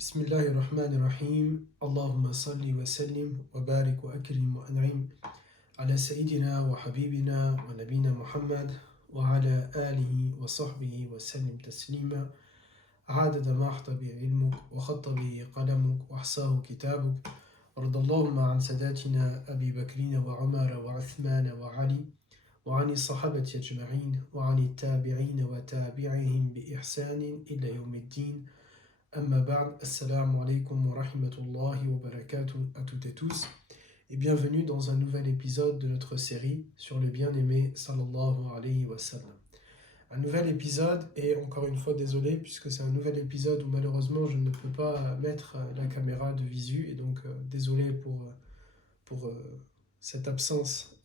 بسم الله الرحمن الرحيم اللهم صل وسلم وبارك وأكرم وأنعم على سيدنا وحبيبنا ونبينا محمد وعلى آله وصحبه وسلم تسليما عدد ما أحاط به علمك وخط به قلمك وأحصاه كتابك وارض اللهم عن ساداتنا أبي بكر وعمر وعثمان وعلي وعن الصحابة أجمعين وعن التابعين وتابعهم بإحسان إلى يوم الدين. Amma ba'd, assalamu alaikum wa rahmatullahi wa barakatuh à toutes et tous, et bienvenue dans un nouvel épisode de notre série sur le bien-aimé sallallahu alayhi wa sallam. Un nouvel épisode, et encore une fois désolé, puisque c'est un nouvel épisode où malheureusement je ne peux pas mettre la caméra de visu, et donc désolé pour cette absence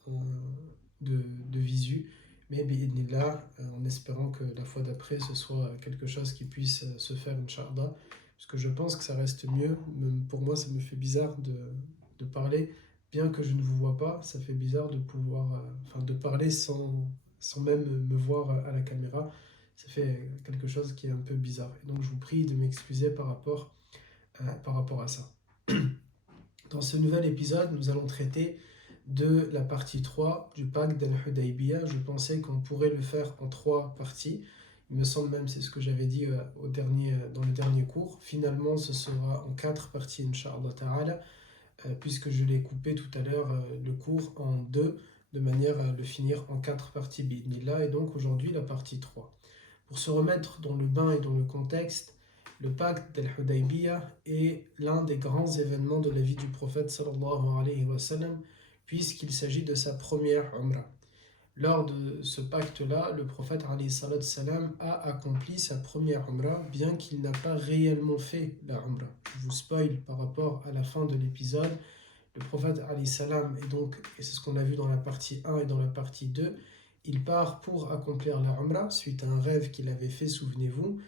de visu. Mais bi'idnillah, en espérant que la fois d'après ce soit quelque chose qui puisse se faire, Inch'Allah, parce que je pense que ça reste mieux. Même pour moi, ça me fait bizarre de parler, bien que je ne vous vois pas, ça fait bizarre de pouvoir, de parler sans même me voir à la caméra. Ça fait quelque chose qui est un peu bizarre. Et donc je vous prie de m'excuser par rapport à ça. Dans ce nouvel épisode, nous allons traiter de la partie 3 du pacte d'Al-Hudaybiyah. Je pensais qu'on pourrait le faire en 3 parties. Il me semble même, c'est ce que j'avais dit dans le dernier cours. Finalement, ce sera en 4 parties, Inch'Allah Ta'ala, puisque je l'ai coupé tout à l'heure, le cours en 2, de manière à le finir en 4 parties, bi'idnillah. Et donc aujourd'hui, la partie 3. Pour se remettre dans le bain et dans le contexte, le pacte d'Al-Hudaybiyah est l'un des grands événements de la vie du prophète sallallahu alayhi wa sallam, puisqu'il s'agit de sa première umrah. Lors de ce pacte-là, le prophète alayhi salam a accompli sa première umrah, bien qu'il n'a pas réellement fait la umrah. Je vous spoil par rapport à la fin de l'épisode. Le prophète alayhi salam, et donc, et c'est ce qu'on a vu dans la partie 1 et dans la partie 2, il part pour accomplir la umrah suite à un rêve qu'il avait fait, souvenez-vous,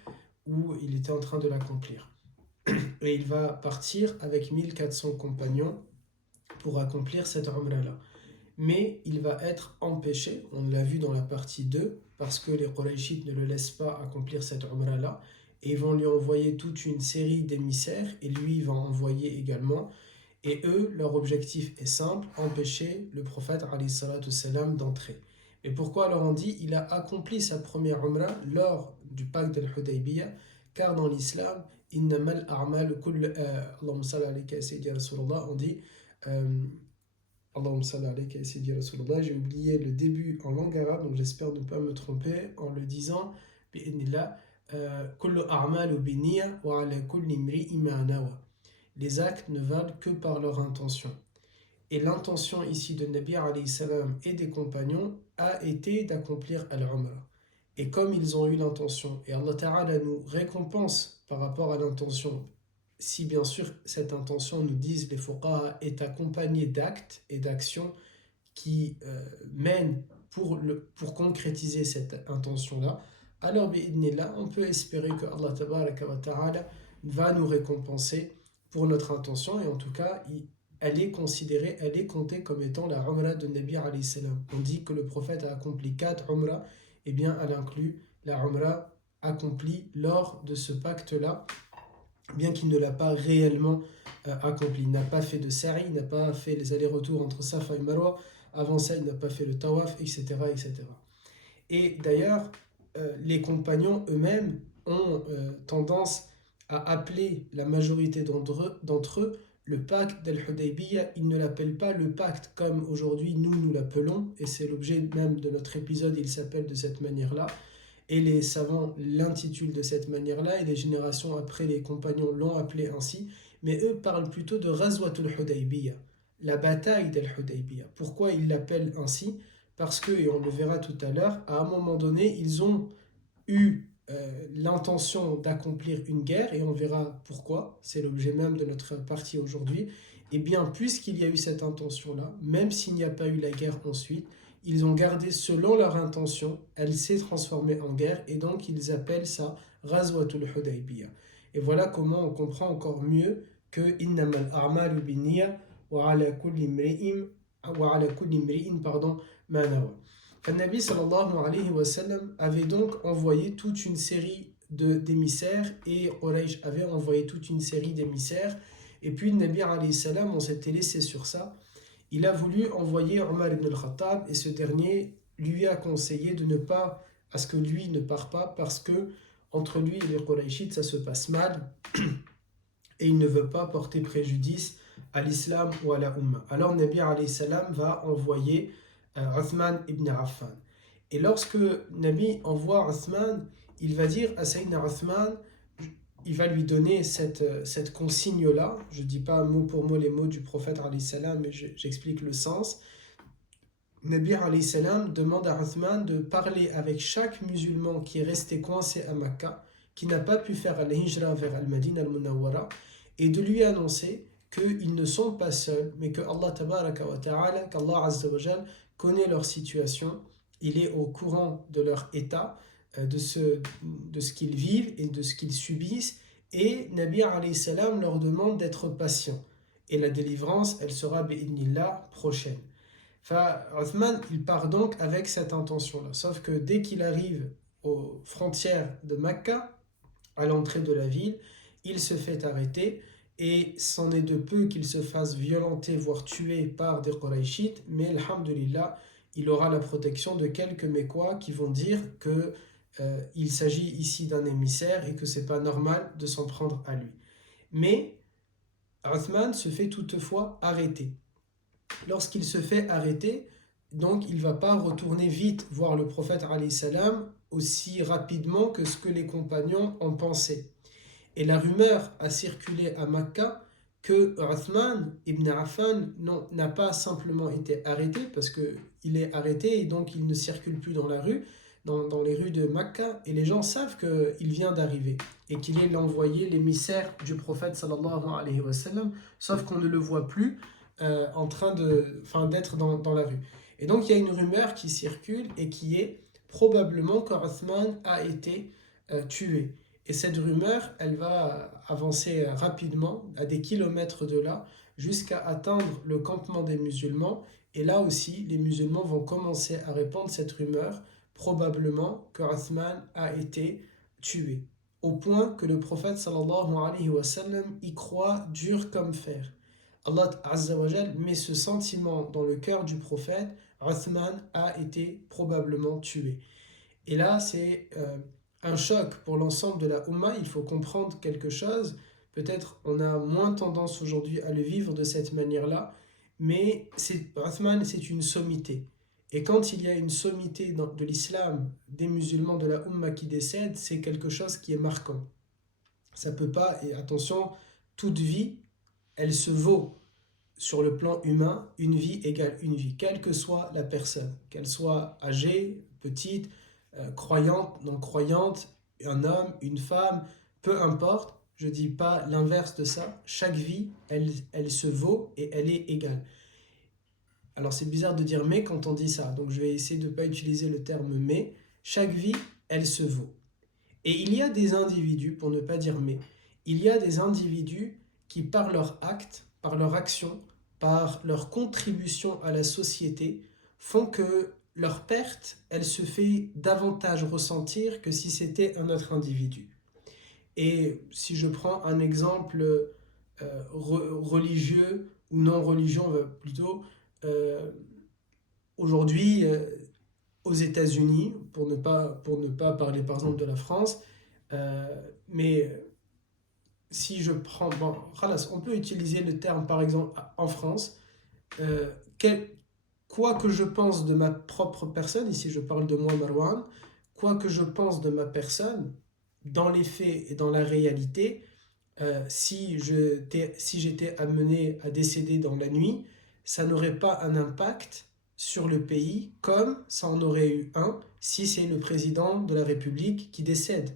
où il était en train de l'accomplir. Et il va partir avec 1400 compagnons pour accomplir cette umrah-là. Mais il va être empêché, on l'a vu dans la partie 2, parce que les Qurayshites ne le laissent pas accomplir cette umrah-là, et ils vont lui envoyer toute une série d'émissaires, et lui va envoyer également. Et eux, leur objectif est simple, empêcher le prophète alayhi salatu salam d'entrer. Et pourquoi alors on dit il a accompli sa première umrah lors du pacte d'Al-Hudaybiyah, car dans l'islam, innamal a'mal kull Allahumma salli alayka sayyidi Rasulullah, on dit Allahumma salli alayka sayyidi Rasulullah. J'ai oublié le début en langue arabe, donc j'espère ne pas me tromper en le disant bi'idnillah, kullu a'malu binniya wa ala kulli imri'in ma nawa. Les actes ne valent que par leur intention. Et l'intention ici de Nabi alayhi salam et des compagnons a été d'accomplir al-Umrah. Et comme ils ont eu l'intention, et Allah Ta'ala nous récompense par rapport à l'intention, si bien sûr cette intention, nous disent les fuqaha, est accompagnée d'actes et d'actions qui mènent pour concrétiser cette intention-là, alors bi'idnillah, on peut espérer que Allah Ta'ala va nous récompenser pour notre intention, et en tout cas, elle est considérée, elle est comptée comme étant la umrah de Nabi alayhi salam. On dit que le prophète a accompli 4 umrahs, et bien elle inclut la umrah accomplie lors de ce pacte-là, bien qu'il ne l'a pas réellement accompli. Il n'a pas fait de sa'i, il n'a pas fait les allers-retours entre Safa et Marwa, avant ça il n'a pas fait le tawaf, etc. etc. Et d'ailleurs, les compagnons eux-mêmes ont tendance à appeler la majorité d'entre eux le pacte d'Al-Hudaybiyah. Ils ne l'appellent pas le pacte comme aujourd'hui nous l'appelons, et c'est l'objet même de notre épisode, il s'appelle de cette manière-là, et les savants l'intitulent de cette manière-là, et les générations après les compagnons l'ont appelé ainsi, mais eux parlent plutôt de Ghazwatul Hudaybiyah, la bataille d'Al-Hudaybiyah. Pourquoi ils l'appellent ainsi? Parce que, et on le verra tout à l'heure, à un moment donné, ils ont eu l'intention d'accomplir une guerre, et on verra pourquoi, c'est l'objet même de notre partie aujourd'hui. Et bien, puisqu'il y a eu cette intention-là, même s'il n'y a pas eu la guerre ensuite, ils ont gardé selon leur intention, elle s'est transformée en guerre, et donc ils appellent ça Ghazwatul Hudaybiyah. Et voilà comment on comprend encore mieux que innamal a'malu binniyah wa ala kulli imri'in ma nawa. Le Nabi sallallahu alayhi wa sallam avait donc envoyé toute une série d'émissaires et Quraysh avait envoyé toute une série d'émissaires. Et puis le Nabi alayhi salam, on s'était laissé sur ça. Il a voulu envoyer Omar ibn al-Khattab et ce dernier lui a conseillé de ne pas, à ce que lui ne part pas parce que entre lui et les Qurayshites ça se passe mal et il ne veut pas porter préjudice à l'islam ou à la Ummah. Alors Nabi alayhi salam va envoyer Uthman ibn Affan. Et lorsque Nabi envoie Uthman, il va dire à Sayyidina Uthman, il va lui donner cette consigne-là. Je ne dis pas mot pour mot les mots du prophète alayhi salam, mais j'explique le sens. Nabi alayhi salam demande à Uthman de parler avec chaque musulman qui est resté coincé à Makkah, qui n'a pas pu faire al-hijra vers al-Madina al-Munawwara, et de lui annoncer qu'ils ne sont pas seuls, mais que Allah tabaraka wa ta'ala, qu'Allah azza wa jal connaît leur situation, il est au courant de leur état, de ce qu'ils vivent et de ce qu'ils subissent, et Nabi alayhi salam leur demande d'être patients. Et la délivrance, elle sera bi'idnillah prochaine. Uthman, il part donc avec cette intention-là. Sauf que dès qu'il arrive aux frontières de Makkah, à l'entrée de la ville, il se fait arrêter et c'en est de peu qu'il se fasse violenter, voire tuer par des Qurayshites, mais alhamdulillah, il aura la protection de quelques Mécois qui vont dire que il s'agit ici d'un émissaire et que c'est pas normal de s'en prendre à lui. Mais Uthman se fait toutefois arrêter. Lorsqu'il se fait arrêter, donc il ne va pas retourner vite voir le prophète alayhi salam aussi rapidement que ce que les compagnons en pensaient. Et la rumeur a circulé à Makkah que Uthman ibn Affan n'a pas simplement été arrêté parce qu'il est arrêté et donc il ne circule plus dans la rue, dans les rues de Makkah, et les gens savent qu'il vient d'arriver et qu'il est l'envoyé, l'émissaire du prophète sallallahu alayhi wa sallam, sauf qu'on ne le voit plus en train d'être dans la rue. Et donc il y a une rumeur qui circule et qui est probablement qu'Uthman a été tué. Et cette rumeur, elle va avancer rapidement, à des kilomètres de là, jusqu'à atteindre le campement des musulmans. Et là aussi, les musulmans vont commencer à répandre cette rumeur, probablement que Uthman a été tué. Au point que le prophète sallallahu alayhi wa sallam y croit dur comme fer. Allah Azza wa Jal met ce sentiment dans le cœur du prophète, Uthman a été probablement tué. Et là, c'est un choc pour l'ensemble de la Ummah. Il faut comprendre quelque chose. Peut-être on a moins tendance aujourd'hui à le vivre de cette manière-là, mais Uthman, c'est une sommité. Et quand il y a une sommité de l'islam, des musulmans de la Ummah qui décèdent, c'est quelque chose qui est marquant. Ça peut pas, et attention, toute vie, elle se vaut sur le plan humain, une vie égale une vie, quelle que soit la personne, qu'elle soit âgée, petite, croyante, non croyante, un homme, une femme, peu importe, je ne dis pas l'inverse de ça, chaque vie, elle se vaut et elle est égale. Alors c'est bizarre de dire mais quand on dit ça, donc je vais essayer de ne pas utiliser le terme mais, chaque vie, elle se vaut. Et il y a des individus, pour ne pas dire mais, il y a des individus qui par leur acte, par leur action, par leur contribution à la société, font que leur perte, elle se fait davantage ressentir que si c'était un autre individu. Et si je prends un exemple religieux ou non religieux, plutôt, aujourd'hui, aux États-Unis, pour ne pas parler par exemple de la France, mais si je prends, bon, on peut utiliser le terme par exemple en France, quoi que je pense de ma propre personne, ici je parle de moi Marwan, quoi que je pense de ma personne, dans les faits et dans la réalité, si j'étais amené à décéder dans la nuit, ça n'aurait pas un impact sur le pays comme ça en aurait eu un si c'est le président de la République qui décède.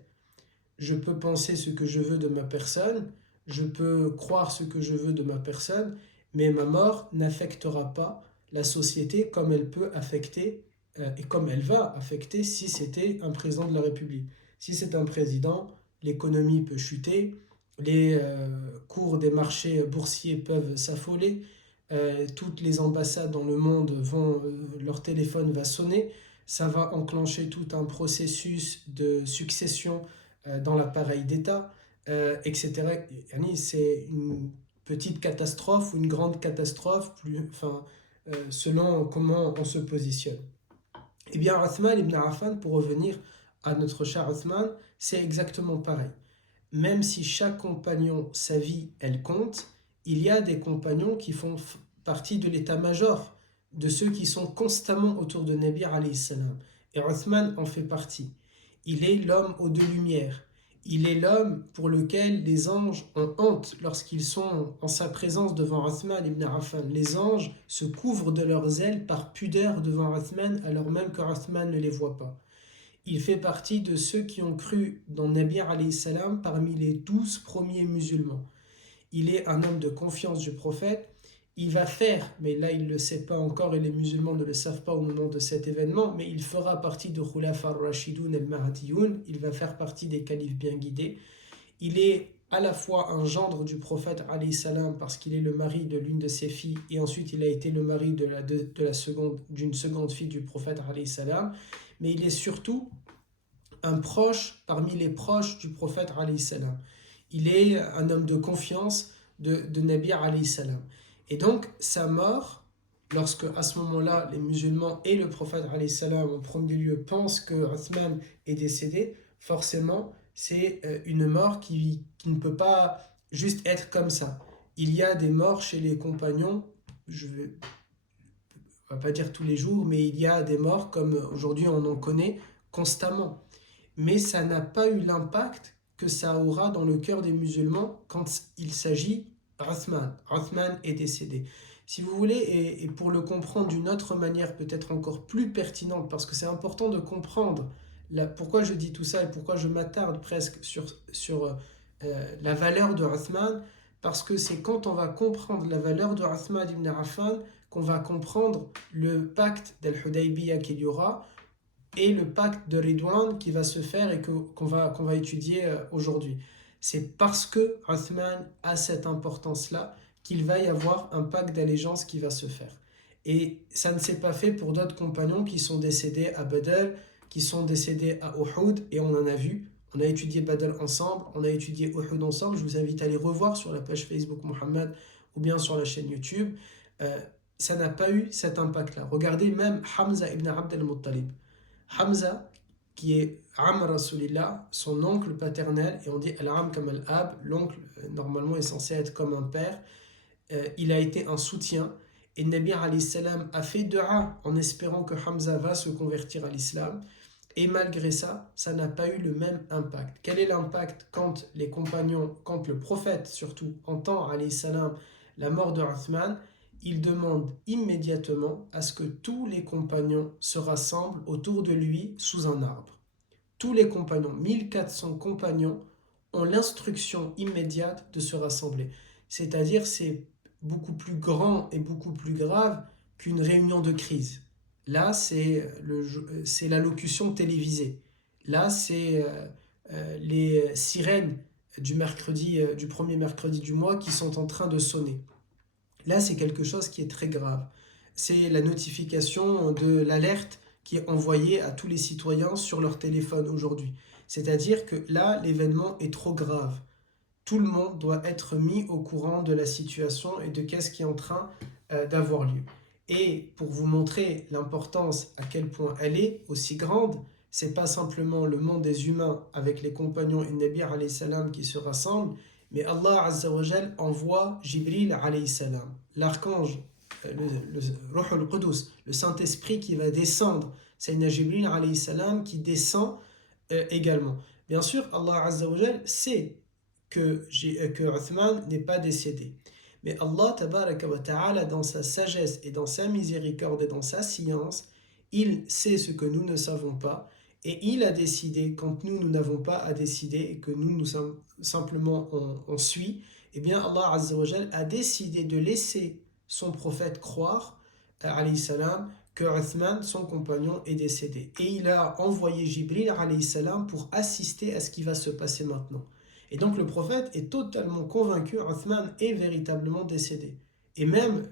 Je peux penser ce que je veux de ma personne, je peux croire ce que je veux de ma personne, mais ma mort n'affectera pas la société comme elle peut affecter et comme elle va affecter si c'était un président de la République. Si c'est un président, l'économie peut chuter, les cours des marchés boursiers peuvent s'affoler, toutes les ambassades dans le monde leur téléphone va sonner, ça va enclencher tout un processus de succession dans l'appareil d'État, etc. C'est une petite catastrophe ou une grande catastrophe, selon comment on se positionne. Eh bien, Othman ibn Affan, pour revenir à notre cher Othman, c'est exactement pareil. Même si chaque compagnon, sa vie, elle compte, il y a des compagnons qui font partie de l'état-major, de ceux qui sont constamment autour de Nabi alayhi salam. Et Othman en fait partie. Il est l'homme aux deux lumières. Il est l'homme pour lequel les anges ont honte lorsqu'ils sont en sa présence devant Othman ibn Affan. Les anges se couvrent de leurs ailes par pudeur devant Othman alors même que Othman ne les voit pas. Il fait partie de ceux qui ont cru dans Nabi alayhi salam parmi les 12 premiers musulmans. Il est un homme de confiance du prophète. Il va faire, mais là il ne le sait pas encore et les musulmans ne le savent pas au moment de cet événement, mais il fera partie de Khulafa ar-Rashidun al-Mahdiyoun, il va faire partie des califes bien guidés. Il est à la fois un gendre du prophète alayhi salam parce qu'il est le mari de l'une de ses filles et ensuite il a été le mari d'une seconde fille du prophète alayhi salam, mais il est surtout un proche parmi les proches du prophète alayhi salam. Il est un homme de confiance de Nabi alayhi salam. Et donc sa mort, lorsque à ce moment-là les musulmans et le prophète alayhi salam en premier lieu pensent que Othman est décédé, forcément c'est une mort qui ne peut pas juste être comme ça. Il y a des morts chez les compagnons, on va pas dire tous les jours, mais il y a des morts comme aujourd'hui on en connaît constamment. Mais ça n'a pas eu l'impact que ça aura dans le cœur des musulmans quand il s'agit d'Othman. Othman est décédé. Si vous voulez, et pour le comprendre d'une autre manière peut-être encore plus pertinente, parce que c'est important de comprendre pourquoi je dis tout ça et pourquoi je m'attarde presque sur la valeur de Othman, parce que c'est quand on va comprendre la valeur de Othman ibn Affan qu'on va comprendre le pacte d'Al-Hudaybiyah qu'il y aura, et le pacte de Ridwan qui va se faire et qu'on va étudier aujourd'hui. C'est parce que Othman a cette importance-là qu'il va y avoir un pacte d'allégeance qui va se faire. Et ça ne s'est pas fait pour d'autres compagnons qui sont décédés à Badr, qui sont décédés à Uhud, et on en a vu. On a étudié Badr ensemble, on a étudié Uhud ensemble. Je vous invite à les revoir sur la page Facebook Mohammed ou bien sur la chaîne YouTube. Ça n'a pas eu cet impact-là. Regardez même Hamza ibn Abd al-Muttalib. Hamza, qui est Am Rasulillah, son oncle paternel, et on dit Al-Am comme Al-Ab, l'oncle normalement est censé être comme un père, il a été un soutien, et Nabi alayhi salam a fait dua en espérant que Hamza va se convertir à l'islam, et malgré ça, ça n'a pas eu le même impact. Quel est l'impact quand les compagnons, quand le prophète surtout entend alayhi salam la mort de Uthman? Il demande immédiatement à ce que tous les compagnons se rassemblent autour de lui sous un arbre. Tous les compagnons, 1400 compagnons, ont l'instruction immédiate de se rassembler. C'est-à-dire c'est beaucoup plus grand et beaucoup plus grave qu'une réunion de crise. Là, c'est l'allocution télévisée. Là, c'est les sirènes du premier mercredi du mois qui sont en train de sonner. Là, c'est quelque chose qui est très grave. C'est la notification de l'alerte qui est envoyée à tous les citoyens sur leur téléphone aujourd'hui. C'est-à-dire que là, l'événement est trop grave. Tout le monde doit être mis au courant de la situation et de qu'est-ce qui est en train d'avoir lieu. Et pour vous montrer l'importance à quel point elle est aussi grande, c'est pas simplement le monde des humains avec les compagnons et Nabi alayhi salam qui se rassemblent, mais Allah Azza wa Jal envoie Jibril alayhi salam, l'archange, le Ruh al-Qudus, le Saint-Esprit qui va descendre. C'est Jibril alayhi salam qui descend également. Bien sûr, Allah Azza wa Jal sait que Uthman n'est pas décédé. Mais Allah tabaraka wa ta'ala, dans sa sagesse et dans sa miséricorde et dans sa science, il sait ce que nous ne savons pas. Et il a décidé, quand nous n'avons pas à décider et que nous sommes simplement on suit, eh bien Allah Azza wa Jal a décidé de laisser son prophète croire, alayhi salam, que Uthman, son compagnon, est décédé. Et il a envoyé Jibril, alayhi salam, pour assister à ce qui va se passer maintenant. Et donc le prophète est totalement convaincu qu'Uthman est véritablement décédé. Et même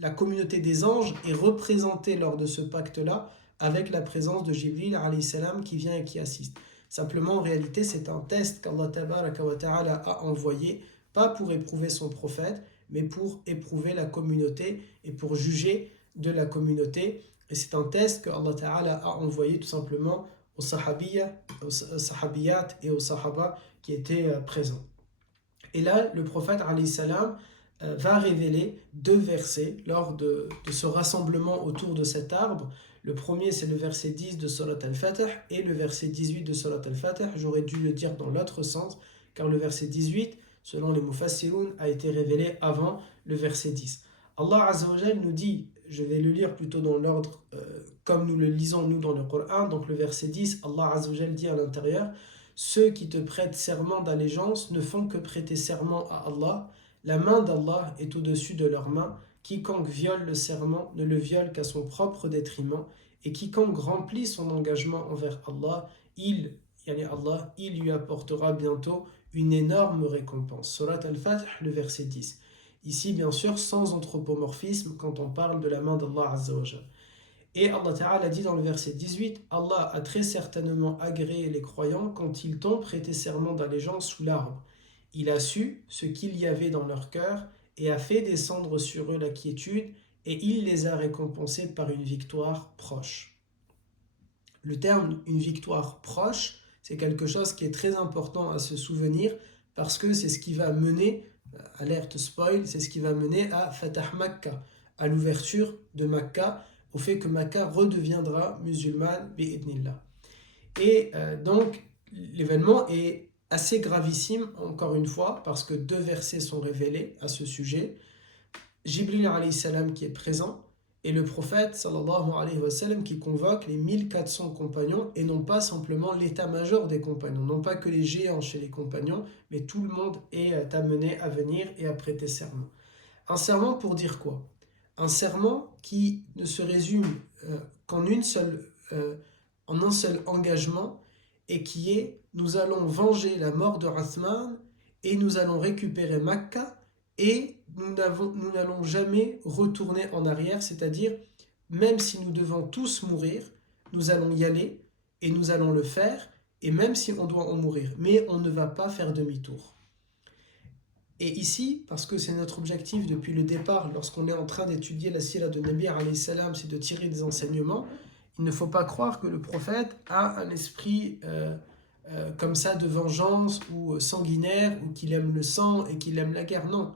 la communauté des anges est représentée lors de ce pacte-là avec la présence de Jibril alayhi salam qui vient et qui assiste. Simplement, en réalité, c'est un test qu'Allah Tabaraka wa Ta'ala a envoyé, pas pour éprouver son prophète, mais pour éprouver la communauté et pour juger de la communauté. Et c'est un test que Allah Ta'ala a envoyé tout simplement aux sahabiyat et aux sahaba qui étaient présents. Et là, le prophète alayhi salam va révéler deux versets lors de ce rassemblement autour de cet arbre. Le premier, c'est le verset 10 de Surat Al-Fatih et le verset 18 de Surat Al-Fatih. J'aurais dû le dire dans l'autre sens, car le verset 18, selon les Mufassiroun, a été révélé avant le verset 10. Allah Azza wa Jal nous dit, je vais le lire plutôt dans l'ordre comme nous le lisons nous dans le Coran, donc le verset 10, Allah Azza wa Jal dit à l'intérieur: ceux qui te prêtent serment d'allégeance ne font que prêter serment à Allah. La main d'Allah est au-dessus de leurs mains. Quiconque viole le serment ne le viole qu'à son propre détriment. Et quiconque remplit son engagement envers Allah, il lui apportera bientôt une énorme récompense. Surat Al-Fatih, le verset 10. Ici, bien sûr, sans anthropomorphisme quand on parle de la main d'Allah Azza wa Jal. Et Allah Ta'ala dit dans le verset 18: Allah a très certainement agréé les croyants quand ils t'ont prêté serment d'allégeance sous l'arbre. Il a su ce qu'il y avait dans leur cœur et a fait descendre sur eux la quiétude, et il les a récompensés par une victoire proche. Le terme une victoire proche, c'est quelque chose qui est très important à se souvenir, parce que c'est ce qui va mener, alerte spoil, c'est ce qui va mener à Fatah Makkah, à l'ouverture de Makkah, au fait que Makkah redeviendra musulmane bi'idnillah. Et donc l'événement est assez gravissime, encore une fois, parce que deux versets sont révélés à ce sujet. Jibril alayhi salam qui est présent, et le prophète sallallahu alayhi wa sallam qui convoque les 1400 compagnons, et non pas simplement l'état-major des compagnons, non pas que les géants chez les compagnons, mais tout le monde est amené à venir et à prêter serment. Un serment pour dire quoi? Un serment qui ne se résume qu'en en un seul engagement, et qui est: nous allons venger la mort de Uthman et nous allons récupérer Makkah, et nous n'allons jamais retourner en arrière, c'est-à-dire même si nous devons tous mourir, nous allons y aller et nous allons le faire, et même si on doit en mourir, mais on ne va pas faire demi-tour. Et ici, parce que c'est notre objectif depuis le départ, lorsqu'on est en train d'étudier la sira de Nabi alayhi salam, c'est de tirer des enseignements. Il ne faut pas croire que le prophète a un esprit comme ça de vengeance ou sanguinaire, ou qu'il aime le sang et qu'il aime la guerre. Non.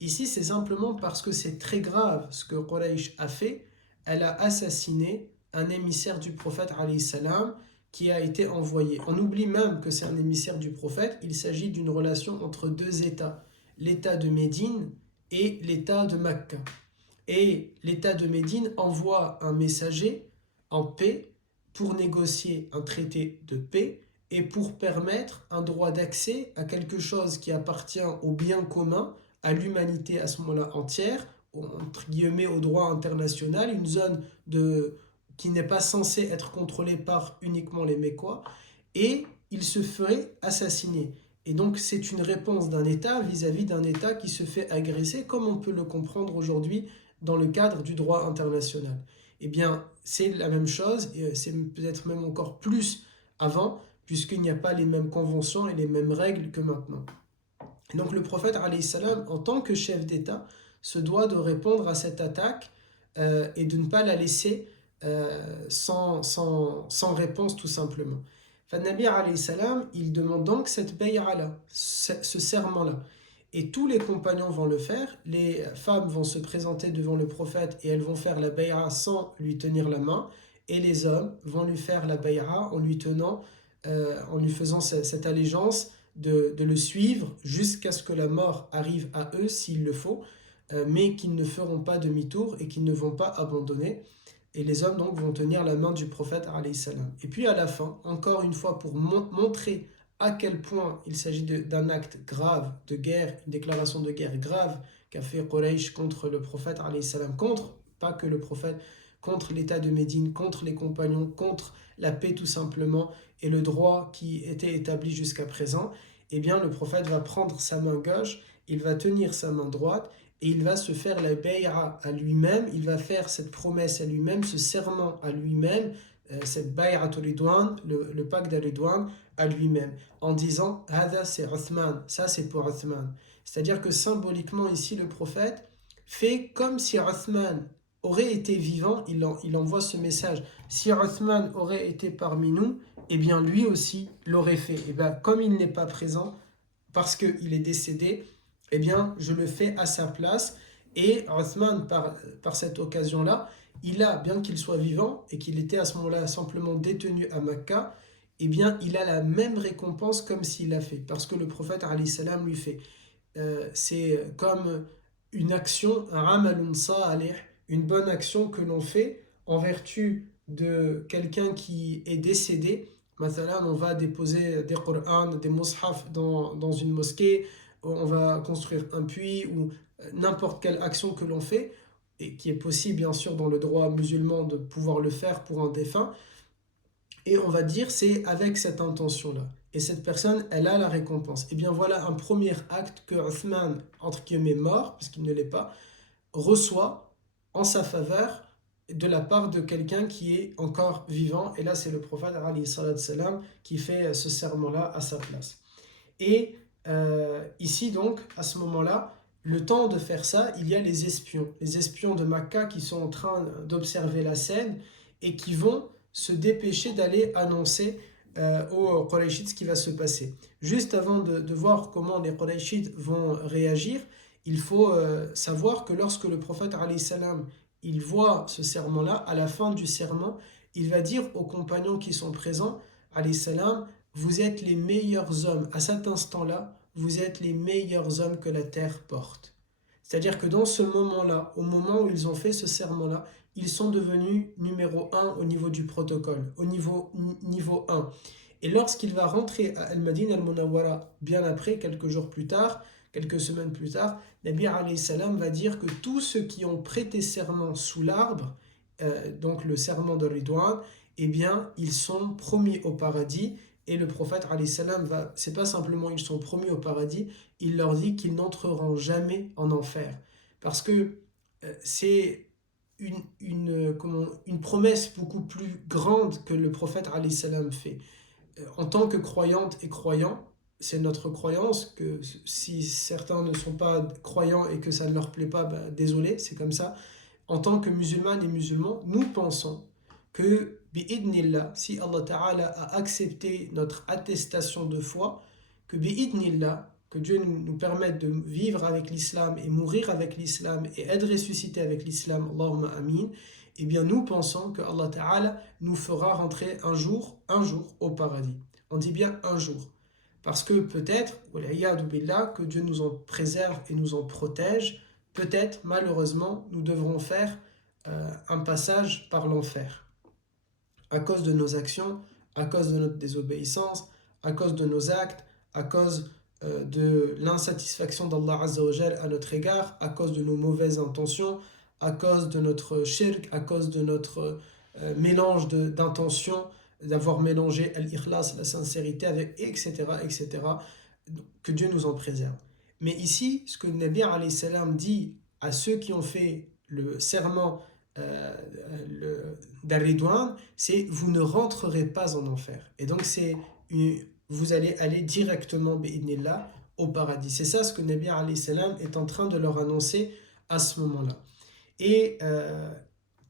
Ici, c'est simplement parce que c'est très grave ce que Quraysh a fait. Elle a assassiné un émissaire du prophète alayhi salam qui a été envoyé. On oublie même que c'est un émissaire du prophète. Il s'agit d'une relation entre deux États, l'État de Médine et l'État de Makkah. Et l'État de Médine envoie un messager en paix pour négocier un traité de paix et pour permettre un droit d'accès à quelque chose qui appartient au bien commun, à l'humanité à ce moment-là entière, entre guillemets au droit international, une zone qui n'est pas censée être contrôlée par uniquement les Mécois, et il se ferait assassiner. Et donc c'est une réponse d'un État vis-à-vis d'un État qui se fait agresser, comme on peut le comprendre aujourd'hui dans le cadre du droit international. Eh bien, c'est la même chose, et c'est peut-être même encore plus avant, puisqu'il n'y a pas les mêmes conventions et les mêmes règles que maintenant. Et donc le prophète, alayhi salam, en tant que chef d'État, se doit de répondre à cette attaque et de ne pas la laisser sans réponse, tout simplement. Nabi alayhi salam, il demande donc cette bay'a-là, ce serment-là. Et tous les compagnons vont le faire. Les femmes vont se présenter devant le prophète et elles vont faire la bay'a sans lui tenir la main. Et les hommes vont lui faire la bay'a en lui faisant cette allégeance de le suivre jusqu'à ce que la mort arrive à eux s'il le faut, mais qu'ils ne feront pas demi-tour et qu'ils ne vont pas abandonner. Et les hommes donc vont tenir la main du prophète alayhi salam. Et puis à la fin, encore une fois pour montrer à quel point il s'agit d'un acte grave de guerre, une déclaration de guerre grave qu'a fait Quraysh contre le prophète alayhi salam, pas que le prophète, contre l'état de Médine, contre les compagnons, contre la paix tout simplement, et le droit qui était établi jusqu'à présent. Eh bien le prophète va prendre sa main gauche, il va tenir sa main droite, et il va se faire la bay'a à lui-même, il va faire cette promesse à lui-même, ce serment à lui-même, cette bay'atu ridwan, le pacte de Ridwan à lui-même, en disant Hada c'est Uthman, ça c'est pour Uthman. C'est-à-dire que symboliquement ici le prophète fait comme si Uthman aurait été vivant, il envoie ce message. Si Uthman aurait été parmi nous, eh bien lui aussi l'aurait fait. Et bien comme il n'est pas présent, parce qu'il est décédé, eh bien je le fais à sa place. Et Uthman, par cette occasion-là, il a, bien qu'il soit vivant et qu'il était à ce moment-là simplement détenu à Mecca, eh bien il a la même récompense comme s'il l'a fait. Parce que le prophète alayhi salam lui fait. C'est comme une action, un amalun salih, une bonne action que l'on fait en vertu de quelqu'un qui est décédé. Mathalan, on va déposer des Qur'ans, des mushaf dans une mosquée, on va construire un puits ou n'importe quelle action que l'on fait, et qui est possible bien sûr dans le droit musulman de pouvoir le faire pour un défunt, et on va dire c'est avec cette intention-là. Et cette personne, elle a la récompense. Et bien voilà un premier acte que Uthman, entre guillemets mort, puisqu'il ne l'est pas, reçoit en sa faveur de la part de quelqu'un qui est encore vivant. Et là, c'est le prophète alayhi salam qui fait ce serment-là à sa place. Et ici donc, à ce moment-là, le temps de faire ça, il y a les espions de Makkah qui sont en train d'observer la scène et qui vont se dépêcher d'aller annoncer aux Qurayshites ce qui va se passer. Juste avant de voir comment les Qurayshites vont réagir, il faut savoir que lorsque le prophète alayhi salam, il voit ce serment-là, à la fin du serment, il va dire aux compagnons qui sont présents, alayhi salam, vous êtes les meilleurs hommes. À cet instant-là, vous êtes les meilleurs hommes que la terre porte. C'est-à-dire que dans ce moment-là, au moment où ils ont fait ce serment-là, ils sont devenus numéro 1 au niveau du protocole, au niveau 1. Et lorsqu'il va rentrer à Al-Madin al-Munawwara, bien après, quelques jours plus tard, quelques semaines plus tard, Nabi alayhi salam va dire que tous ceux qui ont prêté serment sous l'arbre, donc le serment de Ridwan, eh bien, ils sont promis au paradis. Et le prophète alayhi salam c'est pas simplement ils sont promis au paradis, il leur dit qu'ils n'entreront jamais en enfer. Parce que c'est une promesse beaucoup plus grande que le prophète alayhi salam fait. En tant que croyante et croyant, c'est notre croyance que si certains ne sont pas croyants et que ça ne leur plaît pas, désolé, c'est comme ça. En tant que musulmanes et musulmans, nous pensons que, bi'idnillah, si Allah Ta'ala a accepté notre attestation de foi, que bi'idnillah, que Dieu nous permette de vivre avec l'islam et mourir avec l'islam et être ressuscité avec l'islam, Allahumma amin, eh bien nous pensons que Allah Ta'ala nous fera rentrer un jour au paradis. On dit bien un jour. Parce que peut-être, que Dieu nous en préserve et nous en protège, peut-être, malheureusement, nous devrons faire un passage par l'enfer. À cause de nos actions, à cause de notre désobéissance, à cause de nos actes, à cause de l'insatisfaction d'Allah Azza wa Jal à notre égard, à cause de nos mauvaises intentions, à cause de notre shirk, à cause de notre mélange d'intentions, d'avoir mélangé al-ikhlas, la sincérité, avec etc., etc., que Dieu nous en préserve. Mais ici, ce que le Nabi alayhi salam dit à ceux qui ont fait le serment d'Ar-Ridwan, c'est vous ne rentrerez pas en enfer. Et donc vous allez aller directement bi'idnillah au paradis. C'est ça ce que Nabi alayhi salam est en train de leur annoncer à ce moment-là. Et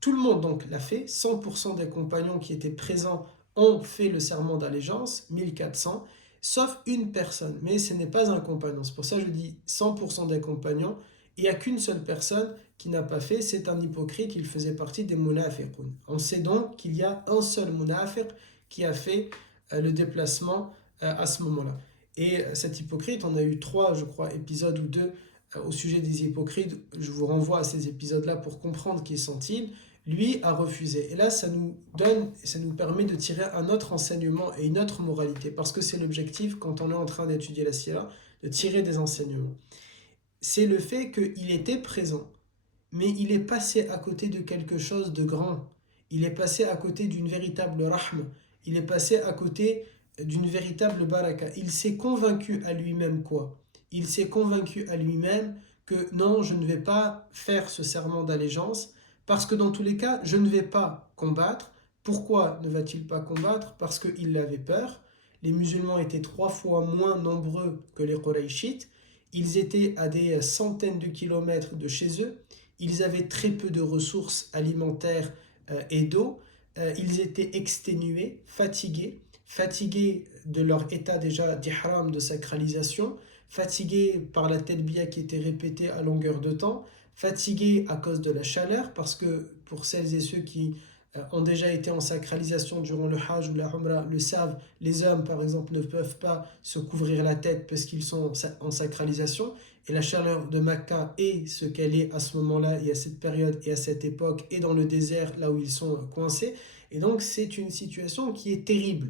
tout le monde donc l'a fait, 100% des compagnons qui étaient présents ont fait le serment d'allégeance, 1400, sauf une personne, mais ce n'est pas un compagnon. C'est pour ça que je dis 100% des compagnons, il n'y a qu'une seule personne qui n'a pas fait, c'est un hypocrite, il faisait partie des munafiqun. On sait donc qu'il y a un seul munafiq qui a fait le déplacement à ce moment-là. Et cet hypocrite, on a eu 3, je crois, épisodes ou 2 au sujet des hypocrites. Je vous renvoie à ces épisodes-là pour comprendre qui sont-ils. Lui a refusé. Et là, ça nous permet de tirer un autre enseignement et une autre moralité, parce que c'est l'objectif quand on est en train d'étudier la sira, de tirer des enseignements. C'est le fait qu'il était présent, mais il est passé à côté de quelque chose de grand. Il est passé à côté d'une véritable rahma. Il est passé à côté d'une véritable baraka. Il s'est convaincu à lui-même quoi ? Il s'est convaincu à lui-même que non, je ne vais pas faire ce serment d'allégeance, parce que dans tous les cas, je ne vais pas combattre Pourquoi ne va-t-il pas combattre? Parce qu'il avait peur. Les musulmans étaient 3 fois moins nombreux que les Qurayshites. Ils étaient à des centaines de kilomètres de chez eux. Ils avaient très peu de ressources alimentaires et d'eau. Ils étaient exténués, fatigués de leur état déjà d'ihram, de sacralisation, fatigués par la talbiya qui était répétée à longueur de temps, fatigués à cause de la chaleur, parce que pour celles et ceux qui ont déjà été en sacralisation durant le Hajj ou la Umrah le savent, les hommes par exemple ne peuvent pas se couvrir la tête parce qu'ils sont en sacralisation, et la chaleur de Makkah est ce qu'elle est à ce moment-là et à cette période et à cette époque et dans le désert là où ils sont coincés, et donc c'est une situation qui est terrible.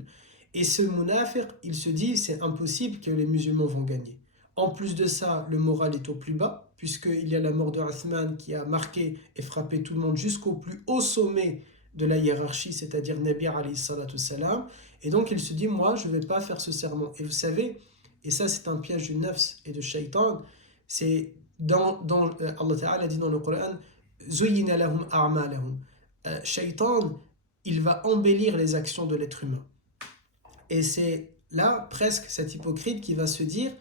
Et ce munafiq, il se dit c'est impossible que les musulmans vont gagner. En plus de ça, le moral est au plus bas, puisqu'il y a la mort de Uthman qui a marqué et frappé tout le monde jusqu'au plus haut sommet de la hiérarchie, c'est-à-dire Nabi alayhi salatu salam. Et donc il se dit, moi je ne vais pas faire ce serment. Et vous savez, et ça c'est un piège du nafs et de shaitan, c'est Allah Ta'ala dit dans le Coran, Zuyina lahum a'malahum. Shaitan, il va embellir les actions de l'être humain. Et c'est là presque cet hypocrite qui va se dire,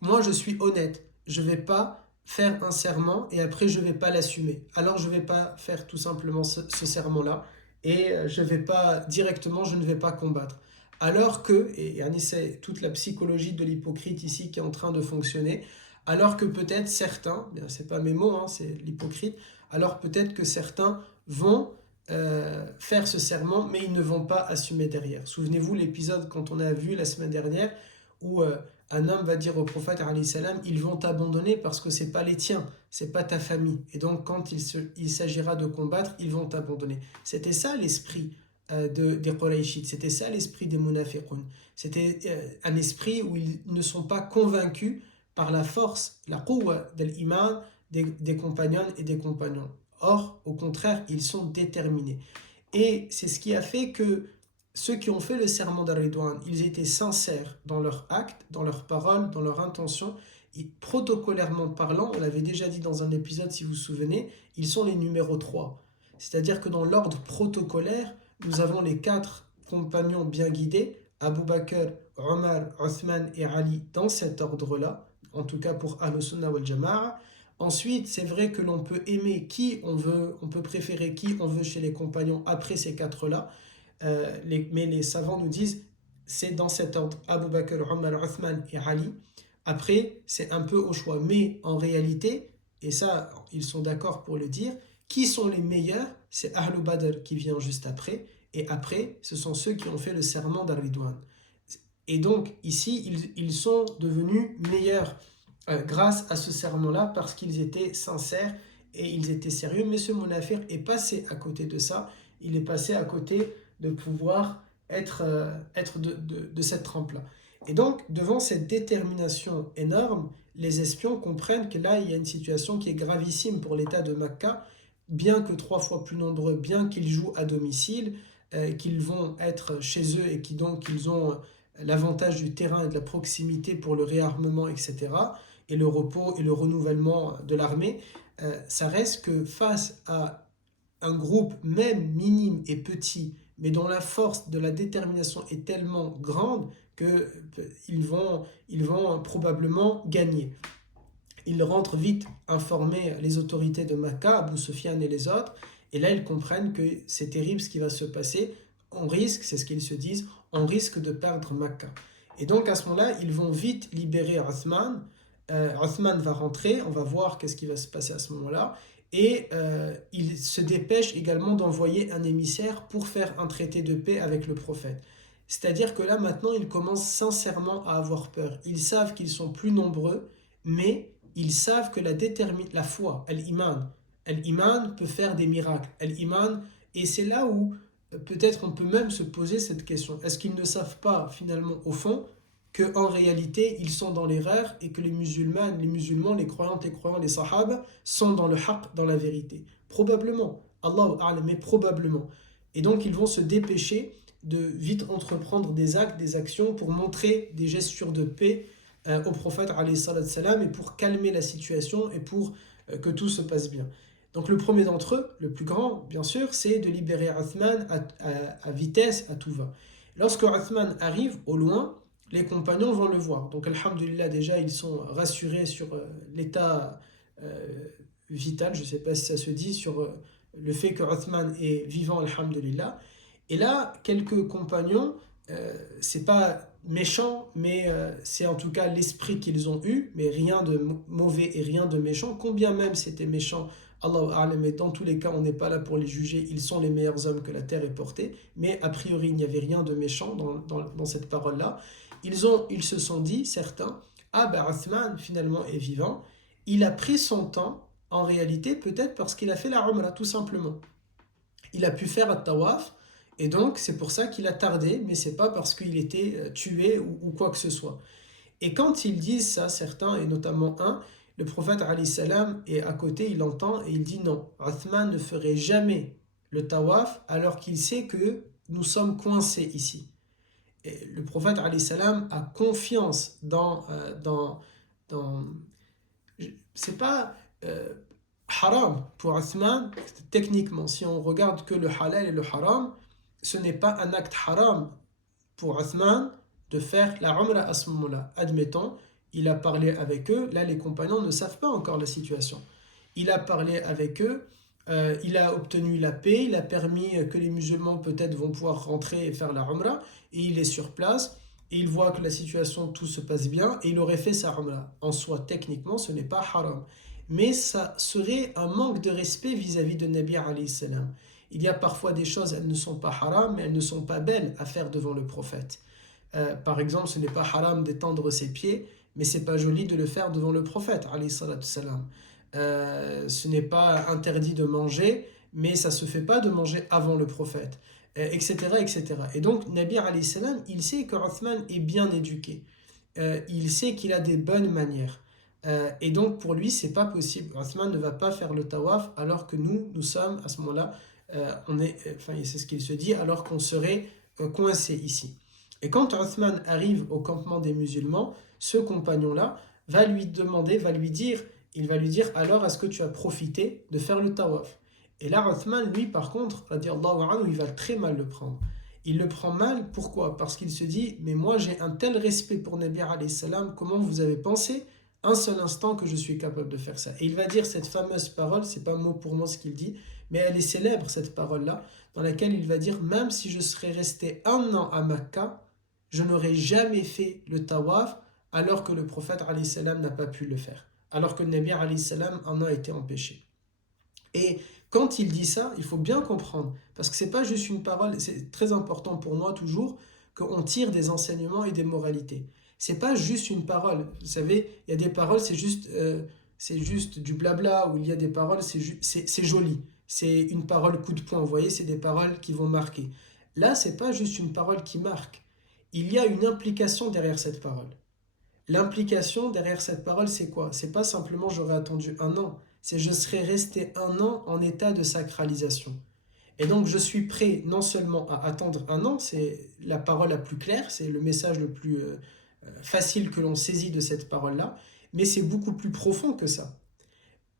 moi je suis honnête, je ne vais pas faire un serment et après je ne vais pas l'assumer. Alors je ne vais pas faire tout simplement ce serment-là et je vais pas directement, je ne vais pas combattre. Alors que, et c'est toute la psychologie de l'hypocrite ici qui est en train de fonctionner, alors que peut-être certains, bien c'est pas mes mots, hein, c'est l'hypocrite, alors peut-être que certains vont faire ce serment, mais ils ne vont pas assumer derrière. Souvenez-vous l'épisode quand on a vu la semaine dernière où un homme va dire au prophète alayhi salam, ils vont t'abandonner parce que c'est pas les tiens, c'est pas ta famille. Et donc quand il s'agira de combattre, ils vont t'abandonner. C'était ça l'esprit des Qurayshites, c'était ça l'esprit des munafiqun. C'était un esprit où ils ne sont pas convaincus par la force, la quwwa de l'iman des compagnons et des compagnons. Or, au contraire, ils sont déterminés. Et c'est ce qui a fait que ceux qui ont fait le serment d'Ar-Ridwan, ils étaient sincères dans leurs actes, dans leurs paroles, dans leurs intentions. Et protocolairement parlant, on l'avait déjà dit dans un épisode si vous vous souvenez, ils sont les numéros 3. C'est-à-dire que dans l'ordre protocolaire, nous avons les 4 compagnons bien guidés, Abu Bakr, Omar, Othman et Ali, dans cet ordre-là, en tout cas pour Ahl-Sunnah wal Jama'a. Ensuite, c'est vrai que l'on peut aimer qui on veut, on peut préférer qui on veut chez les compagnons après ces 4-là, mais les savants nous disent c'est dans cet ordre, Abu Bakr, Omar, Othman et Ali. Après, c'est un peu au choix, mais en réalité, et ça, ils sont d'accord pour le dire, qui sont les meilleurs? C'est Ahlul Badr qui vient juste après, et après, ce sont ceux qui ont fait le serment d'Ar-Ridwan. Et donc, ici, ils sont devenus meilleurs grâce à ce serment-là, parce qu'ils étaient sincères et ils étaient sérieux. Mais ce munafiq est passé à côté de ça, il est passé à côté de pouvoir être de cette trempe-là. Et donc, devant cette détermination énorme, les espions comprennent que là, il y a une situation qui est gravissime pour l'État de Makkah, bien que 3 fois plus nombreux, bien qu'ils jouent à domicile, qu'ils vont être chez eux et qu'ils ont l'avantage du terrain et de la proximité pour le réarmement, etc., et le repos et le renouvellement de l'armée, ça reste que face à un groupe même minime et petit, mais dont la force de la détermination est tellement grande qu'ils vont probablement gagner. Ils rentrent vite informer les autorités de Makkah, Abu Sufyan et les autres, et là ils comprennent que c'est terrible ce qui va se passer, on risque, c'est ce qu'ils se disent, on risque de perdre Makkah. Et donc à ce moment-là, ils vont vite libérer Othman. Othman va rentrer, on va voir qu'est-ce qui va se passer à ce moment-là, et il se dépêche également d'envoyer un émissaire pour faire un traité de paix avec le prophète. C'est-à-dire que là maintenant, ils commencent sincèrement à avoir peur. Ils savent qu'ils sont plus nombreux, mais ils savent que la foi, al-iman peut faire des miracles. Al-iman, et c'est là où peut-être on peut même se poser cette question. Est-ce qu'ils ne savent pas finalement au fond qu'en réalité ils sont dans l'erreur et que les musulmans, les croyantes et croyants, les sahaba sont dans le haqq, dans la vérité? Probablement, Allahu a'lam, mais probablement. Et donc ils vont se dépêcher de vite entreprendre des actes, des actions pour montrer des gestures de paix au prophète alayhi salam et pour calmer la situation et pour que tout se passe bien. Donc le premier d'entre eux, le plus grand, bien sûr, c'est de libérer Uthman à vitesse, à tout va. Lorsque Uthman arrive au loin, les compagnons vont le voir. Donc alhamdulillah, déjà, ils sont rassurés sur l'état vital, je ne sais pas si ça se dit, sur le fait que Uthman est vivant, alhamdulillah. Et là, quelques compagnons, c'est pas méchant, mais c'est en tout cas l'esprit qu'ils ont eu, mais rien de mauvais et rien de méchant. Combien même c'était méchant, Allahu A'lam, mais dans tous les cas, on n'est pas là pour les juger, ils sont les meilleurs hommes que la terre ait portés, mais a priori, il n'y avait rien de méchant dans cette parole-là. Ils se sont dit, certains, ah ben Uthman finalement est vivant, il a pris son temps, en réalité, peut-être parce qu'il a fait la Umrah, tout simplement. Il a pu faire un tawaf, et donc c'est pour ça qu'il a tardé, mais c'est pas parce qu'il était tué ou quoi que ce soit. Et quand ils disent ça, certains, et notamment un, le prophète alayhi salam est à côté, il entend et il dit non, Uthman ne ferait jamais le tawaf alors qu'il sait que nous sommes coincés ici. Et le prophète alayhi salam a confiance dans c'est pas haram pour Uthman, techniquement, si on regarde que le halal et le haram, ce n'est pas un acte haram pour Uthman de faire la umrah à ce moment-là. Admettons, il a parlé avec eux, là les compagnons ne savent pas encore la situation. Il a parlé avec eux, il a obtenu la paix, il a permis que les musulmans peut-être vont pouvoir rentrer et faire la umrah, et il est sur place, et il voit que la situation, tout se passe bien, et il aurait fait sa umrah. En soi, techniquement, ce n'est pas haram. Mais ça serait un manque de respect vis-à-vis de Nabi alayhi salam. Il y a parfois des choses, elles ne sont pas haram, mais elles ne sont pas belles à faire devant le prophète. Par exemple, ce n'est pas haram d'étendre ses pieds, mais c'est pas joli de le faire devant le prophète, alayhi salatu salam. Ce n'est pas interdit de manger, mais ça se fait pas de manger avant le prophète, etc., etc. Et donc, Nabi alayhi salam, il sait que Uthman est bien éduqué. Il sait qu'il a des bonnes manières. Et donc, pour lui, c'est pas possible. Uthman ne va pas faire le tawaf alors que nous sommes à ce moment-là, c'est ce qu'il se dit, alors qu'on serait coincé ici. Et quand Uthman arrive au campement des musulmans, ce compagnon-là va lui demander, il va lui dire, alors est-ce que tu as profité de faire le tawaf? Et là, Uthman, lui, par contre, radiallahu anhu, il va très mal le prendre. Il le prend mal, pourquoi? Parce qu'il se dit, mais moi j'ai un tel respect pour Nabi alayhi salam, comment vous avez pensé un seul instant que je suis capable de faire ça? Et il va dire cette fameuse parole, c'est pas mot pour mot ce qu'il dit, mais elle est célèbre cette parole-là, dans laquelle il va dire, même si je serais resté 1 an à Makkah, je n'aurais jamais fait le tawaf alors que le prophète alayhi salam n'a pas pu le faire, alors que le Nabi alayhi salam en a été empêché. Et quand il dit ça, il faut bien comprendre, parce que c'est pas juste une parole, c'est très important pour moi toujours qu'on tire des enseignements et des moralités. C'est pas juste une parole. Vous savez, il y a des paroles, c'est juste du blabla, ou il y a des paroles, c'est joli. C'est une parole coup de poing, vous voyez, c'est des paroles qui vont marquer. Là, c'est pas juste une parole qui marque. Il y a une implication derrière cette parole. L'implication derrière cette parole, c'est quoi? C'est pas simplement j'aurais attendu 1 an, c'est je serais resté 1 an en état de sacralisation. Et donc je suis prêt non seulement à attendre 1 an, c'est la parole la plus claire, c'est le message le plus facile que l'on saisit de cette parole-là, mais c'est beaucoup plus profond que ça.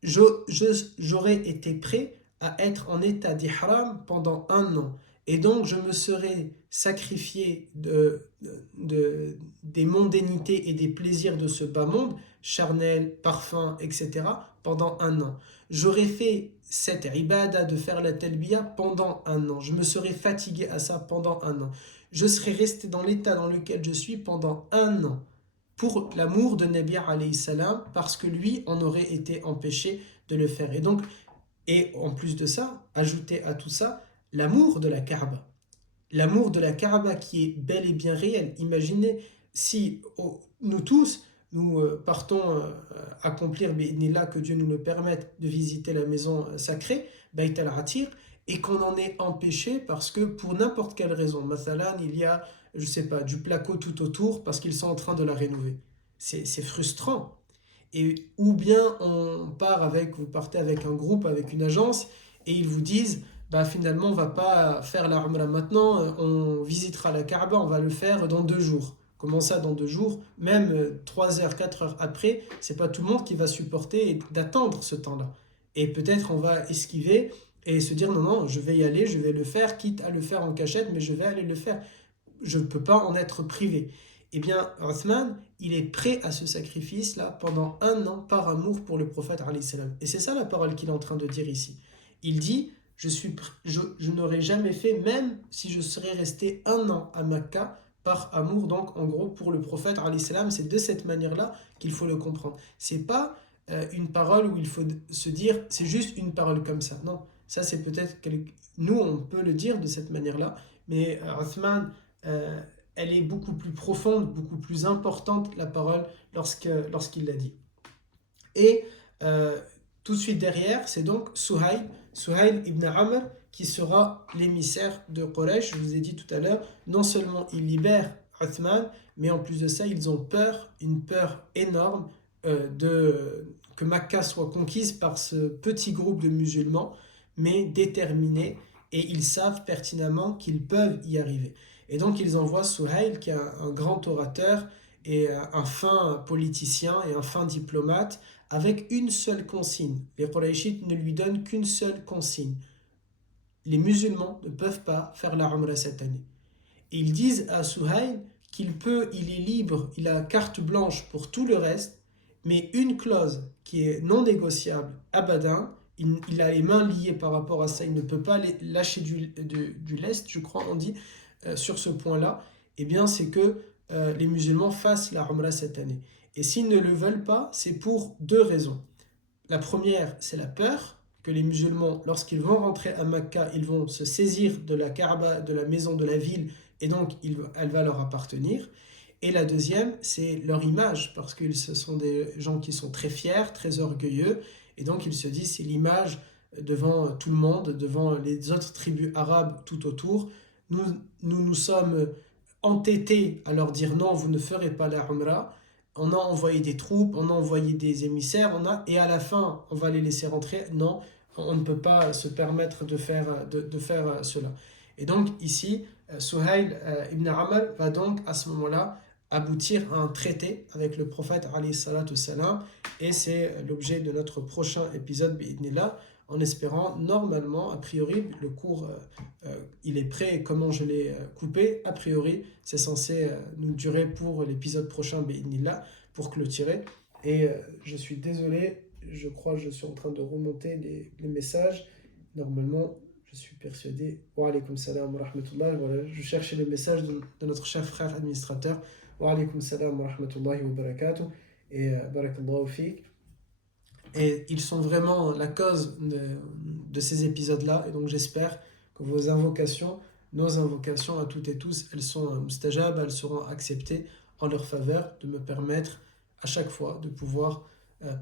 J'aurais été prêt à être en état d'ihram pendant 1 an. Et donc, je me serais sacrifié des mondanités et des plaisirs de ce bas monde, charnel, parfum, etc., pendant 1 an. J'aurais fait cette ibada de faire la talbiya pendant 1 an. Je me serais fatigué à ça pendant 1 an. Je serais resté dans l'état dans lequel je suis pendant 1 an pour l'amour de Nabi alayhi salam, parce que lui en aurait été empêché de le faire. Et en plus de ça, ajouter à tout ça, l'amour de la Kaaba. L'amour de la Kaaba qui est bel et bien réel. Imaginez si nous tous, nous partons accomplir, là que Dieu nous le permette, de visiter la maison sacrée, Bayt al-Atir, et qu'on en est empêché parce que pour n'importe quelle raison, mathalan, il y a, je sais pas, du placo tout autour parce qu'ils sont en train de la rénover. C'est frustrant. Ou bien vous partez avec un groupe, avec une agence, et ils vous disent, bah finalement on va pas faire la Umrah maintenant, on visitera la Kaaba, on va le faire dans 2 jours. Comment ça dans 2 jours? Même 3 heures, 4 heures après, c'est pas tout le monde qui va supporter d'attendre ce temps-là. et peut-être on va esquiver et se dire non, non, je vais y aller, je vais le faire, quitte à le faire en cachette, mais je vais aller le faire. Je ne peux pas en être privé. Eh bien, Othman, il est prêt à ce sacrifice-là pendant 1 an par amour pour le prophète alayhi salam. Et c'est ça la parole qu'il est en train de dire ici. Il dit, je n'aurais jamais fait, même si je serais resté 1 an à Makkah, par amour, donc en gros, pour le prophète alayhi salam. C'est de cette manière-là qu'il faut le comprendre. C'est pas une parole où il faut se dire, c'est juste une parole comme ça. Non, ça c'est peut-être, nous on peut le dire de cette manière-là, mais Othman, euh, elle est beaucoup plus profonde, beaucoup plus importante, la parole, lorsqu'il l'a dit. Et euh, tout de suite derrière, c'est donc Suhail ibn Amr, qui sera l'émissaire de Quraysh. Je vous ai dit tout à l'heure, non seulement il libère Uthman, mais en plus de ça, ils ont peur, une peur énorme que Makkah soit conquise par ce petit groupe de musulmans, mais déterminés, et ils savent pertinemment qu'ils peuvent y arriver. Et donc ils envoient Suhail, qui est un grand orateur et un fin politicien et un fin diplomate, avec une seule consigne. Les Qurayshites ne lui donnent qu'une seule consigne. Les musulmans ne peuvent pas faire la Umrah cette année. Et ils disent à Suhail il est libre, il a carte blanche pour tout le reste, mais une clause qui est non négociable, abadan, il a les mains liées par rapport à ça, il ne peut pas lâcher du lest, je crois on dit, sur ce point-là, eh bien c'est que les musulmans fassent la Umrah cette année. Et s'ils ne le veulent pas, c'est pour 2 raisons. La première, c'est la peur que les musulmans, lorsqu'ils vont rentrer à Makkah, ils vont se saisir de la Kaaba, de la maison de la ville, et donc elle va leur appartenir. Et la deuxième, c'est leur image, parce que ce sont des gens qui sont très fiers, très orgueilleux, et donc ils se disent, c'est l'image devant tout le monde, devant les autres tribus arabes tout autour. Nous sommes entêtés à leur dire non, vous ne ferez pas la Umrah. On a envoyé des troupes, on a envoyé des émissaires, et à la fin, on va les laisser rentrer. Non, on ne peut pas se permettre de faire cela. Et donc ici, Suhail ibn Amr va donc à ce moment-là aboutir à un traité avec le prophète alayhi salatu salam, et c'est l'objet de notre prochain épisode bi'idnillah, en espérant normalement, a priori, le cours il est prêt, comment je l'ai coupé, a priori c'est censé nous durer pour l'épisode prochain bi'idnillah, pour clôturer. Et je suis désolé, je crois que je suis en train de remonter les messages. Normalement, je suis persuadé. Wa alaykoum salam wa rahmatullah. Voilà, je cherchais le message de notre cher frère administrateur. Wa alaykoum salam wa rahmatullahi wa barakatuh. Et barakallahu fiqh. Et ils sont vraiment la cause de ces épisodes-là. Et donc j'espère que vos invocations, nos invocations à toutes et tous, elles sont mustajab, elles seront acceptées en leur faveur, de me permettre à chaque fois de pouvoir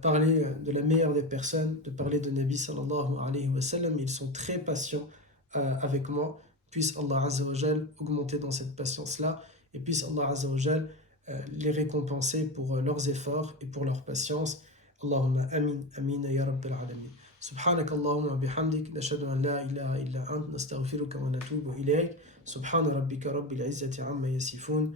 parler de la meilleure des personnes, de parler de Nabi sallallahu alayhi wa sallam. Ils sont très patients avec moi. Puisse Allah Azza wa Jal augmenter dans cette patience-là, et puisse Allah Azza wa Jal les récompenser pour leurs efforts et pour leur patience. اللهم امين امين يا رب العالمين. سبحانك اللهم وبحمدك نشهد ان لا اله الا انت نستغفرك ونتوب اليك. سبحان ربك رب العزه عما يصفون